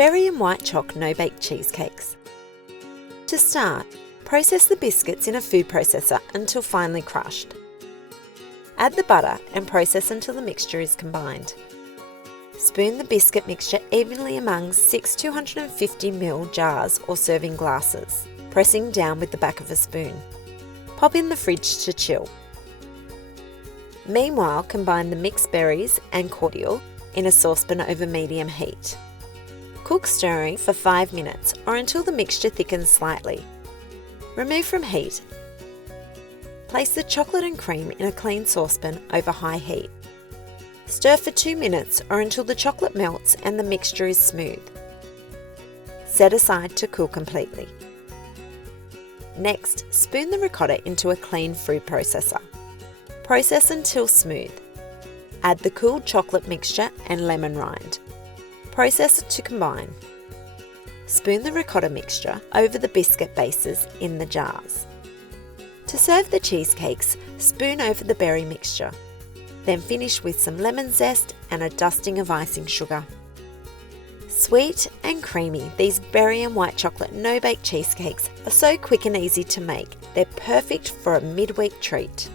Berry and white choc no-bake cheesecakes. To start, process the biscuits in a food processor until finely crushed. Add the butter and process until the mixture is combined. Spoon the biscuit mixture evenly among 6 250ml jars or serving glasses, pressing down with the back of a spoon. Pop in the fridge to chill. Meanwhile, combine the mixed berries and cordial in a saucepan over medium heat. Cook stirring for 5 minutes or until the mixture thickens slightly. Remove from heat. Place the chocolate and cream in a clean saucepan over high heat. Stir for 2 minutes or until the chocolate melts and the mixture is smooth. Set aside to cool completely. Next, spoon the ricotta into a clean food processor. Process until smooth. Add the cooled chocolate mixture and lemon rind. Process to combine. Spoon the ricotta mixture over the biscuit bases in the jars. To serve the cheesecakes, spoon over the berry mixture. Then finish with some lemon zest and a dusting of icing sugar. Sweet and creamy, these berry and white chocolate no-bake cheesecakes are so quick and easy to make. They're perfect for a midweek treat.